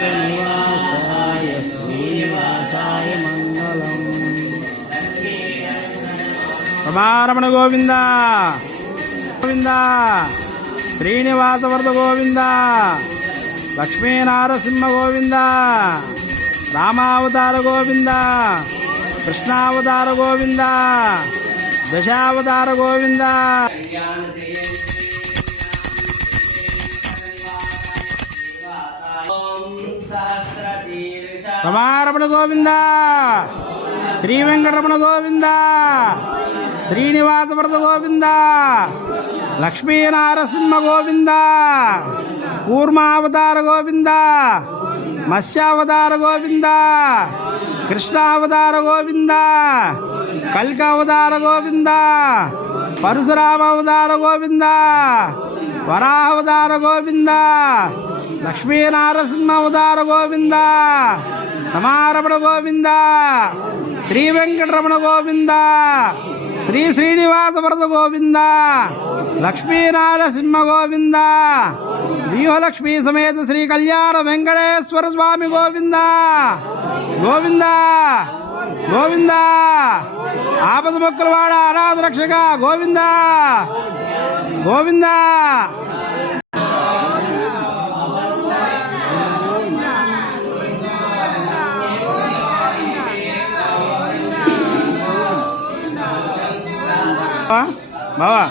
श्रीनिवासाय श्रीनिवासाय मंगलम। रमारमण गोविंद गोविंद श्रीनिवास वरद गोविंद लक्ष्मी नारसिंह गोविंद रामावतार गोविंद कृष्णावतार गोविंद दशावतार गोविंद। रमारमण गोविंद श्री वेंकटरमण गोविंद श्रीनिवास वरद गोविंद लक्ष्मी नारसिंह गोविंद कूर्मावतार गोविंद मत्स्यावतार गोविंद कृष्णावतार गोविंद कल्कावतार गोविंद परशुराम अवतार गोविंद वरावतार गोविंद लक्ष्मी नारसिंह अवतार गोविंद रमारमण गोविंद श्री वेंकटरमण गोविंद श्री श्रीनिवास वरद गोविंद लक्ष्मी नारसिंह गोविंद व्यूहलक्ष्मी समेत श्री कल्याण वेंकटेश्वर स्वामी गोविंद गोविंद गोविंद आपद मोक्कलवाड़ अनाथ रक्षक गोविंद गोविंद। बाबा